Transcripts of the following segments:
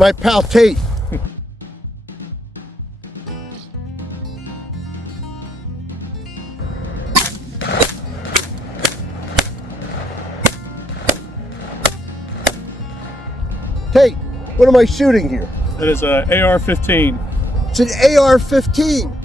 my pal Tate. Tate, what am I shooting here? That is a AR-15. It's an AR-15.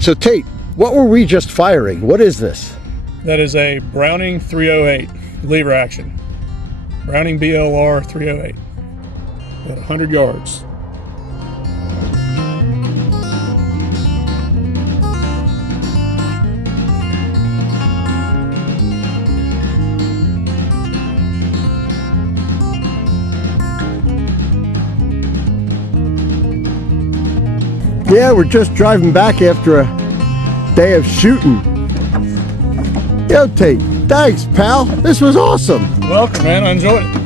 So Tate, what were we just firing? What is this? That is a Browning 308 lever action. Browning BLR 308 at 100 yards. Yeah, we're just driving back after a day of shooting. Yo, Tate, thanks, pal. This was awesome. Welcome, man. I enjoyed it.